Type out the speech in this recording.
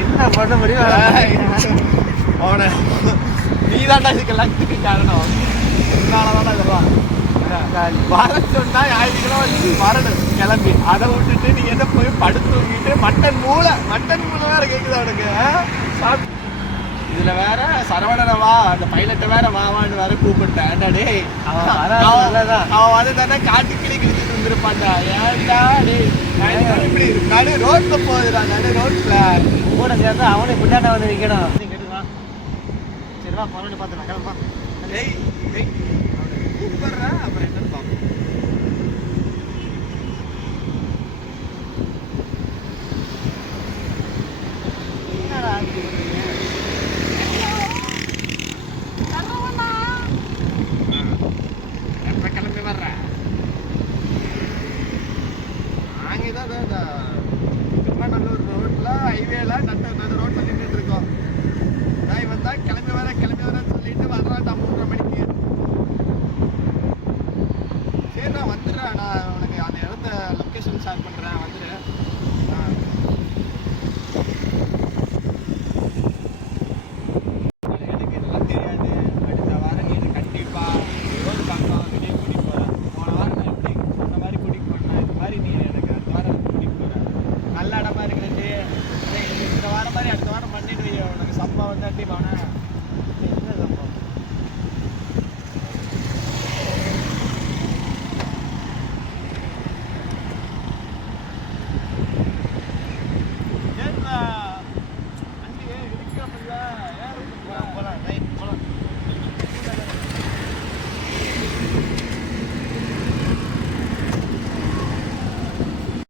என்ன பண்ண முடியும்? அவனை நீதாண்டா இதுக்கெல்லாம் காரணம். இதனாலதான் இதெல்லாம் வர சொன்னா ஞாயிற்றுக்கிழமை வரணும் கிளம்பி. அதை விட்டுட்டு நீ என்ன போய் படுத்து தூங்கிட்டு மட்டன் மூளை வேற கேக்குது அவனுக்கு. இதுல வேற சரவணனவா அந்த பைலட்டை வேற வாவான்னு வேற கூப்பிட்டேன். அவன் வந்து தானே காட்டு கிளி கிழிச்சிட்டு வந்துருப்பான்டா. ஏன்டா இப்படி நடு ரோட்ல போகுதுடா, நடு ரோட்ல கூட சேர்ந்து அவனே பிள்ளாண்ட வந்து நிக்கணும். சரிவா பரவாயில்ல பார்த்து கிளம்பா. கூப்பிடுறா அப்புறம் என்னன்னு பார்ப்போம். என்னடா எப்ப கிளம்பி வர்றேன்? நாங்கதான் திருமநல்லூர் ரோட்ல ஹைவேல நட்ட ரோட்ல நின்றுட்டு இருக்கோம். இவன் தான் கிளம்பி வரேன்னு சொல்லிட்டு வர்றான்டா 3:30 மணிக்கு. சரி நான் வந்துடுறேன், நான் உனக்கு அந்த இடத்த லொக்கேஷன் ஷேர் பண்றேன், வந்துடு. எனக்கு இதெல்லாம் தெரியாது. அடுத்த வாரம் நீ கண்டிப்பா ரோடு பார்க்கலாம் வெளியே கூட்டிட்டு போறேன். போன வாரம் நான் இப்படி சொன்ன மாதிரி கூட்டிட்டு போனேன். இது மாதிரி நீ எனக்கு அடுத்த வாரம் கூட்டிட்டு போறேன். நல்ல இடமா இருக்கிறது இந்த வாரம் மாதிரி அடுத்த வாரம் பண்ணிட்டு உனக்கு சம்பா வந்து அட்டி போனேன்.